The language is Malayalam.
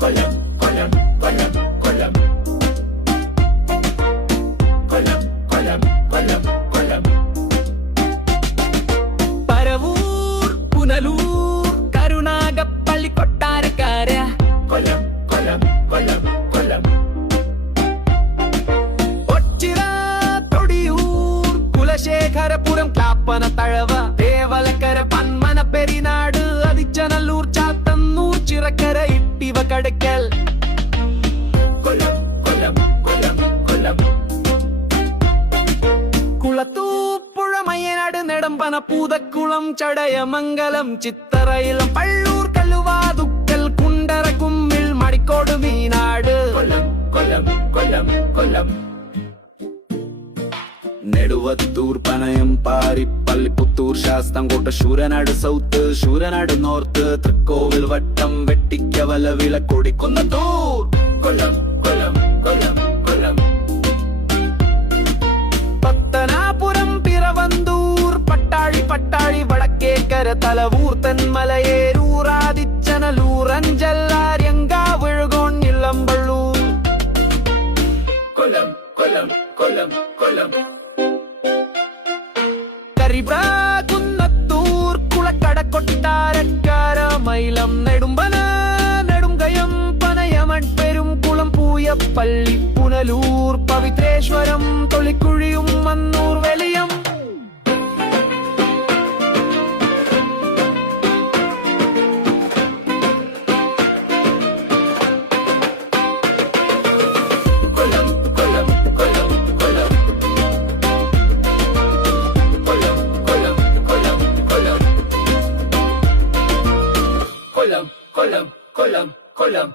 കൊല്ലം കൊല്ലം കൊല്ലം കൊല്ലം കൊല്ലം കൊല്ലം കൊല്ലം കൊല്ലം പരവൂർ പുനലൂർ കരുനാഗപ്പള്ളി കൊട്ടാരക്കാര കൊല്ലം കൊല്ലം കൊല്ലം കൊല്ലം ഒച്ചിറ തൊടിയൂർ കുലശേഖരപുരം ക്ലാപ്പന തഴവ തേവലക്കര പന്മന പെരിനാട് അതിച്ചനല്ലൂർ ചാത്തന്നൂർ ചിറക്കര ഇട്ടിവ കടക്കൽ കൊല്ലം കൊല്ലം കൊല്ലം കൊല്ലം കുളത്തൂപ്പുഴ മയ്യനാട് നെടുമ്പന പൂതക്കുളം ചടയമംഗലം ചിത്തറയിലും പള്ളൂർ കല്ലുവാതുക്കൽ കുണ്ടറ കുമ്മിൽ മടിക്കോട് മീനാട് കൊല്ലം കൊല്ലം കൊല്ലം കൊല്ലം നെടുവത്തൂർ പനയം പാരിപ്പള്ളി പുത്തൂർ ശാസ്താംകോട്ട ശൂരനാട് സൗത്ത് ശൂരനാട് നോർത്ത് തൃക്കോവിൽ വട്ടം വെട്ടിക്കവല വിളക്കൊടിക്കുന്നത്തൂർ കൊല്ലം കൊല്ലം കൊല്ലം കൊല്ലം പത്തനാപുരം പിറവന്തൂർ പട്ടാഴി വടക്കേക്കര തലവൂർ തെന്മലയേരൂർ ആദിച്ചനലൂർ അഞ്ചല്ലാര്യങ്കാവിഴുകോൺ ഇളമ്പള്ളൂർ കൊല്ലം കൊല്ലം കൊല്ലം കൊല്ലം കരിബ്രാകുന്നത്തൂർ കുളക്കട കൊട്ടാരക്കാര മൈലം നെടുമ്പന നെടുങ്കയം പനയമൺ പെരും കുളം പൂയപ്പള്ളി പുനലൂർ പവിത്രേശ്വരം തൊളിക്കുഴിയും മന്നൂർ വെളിയം കൊല്ലം കൊല്ലം കൊല്ലം കൊല്ലം കൊല്ലം കൊല്ലം കൊല്ലം കൊല്ലം കൊല്ലം കൊല്ലം കൊല്ലം കൊല്ലം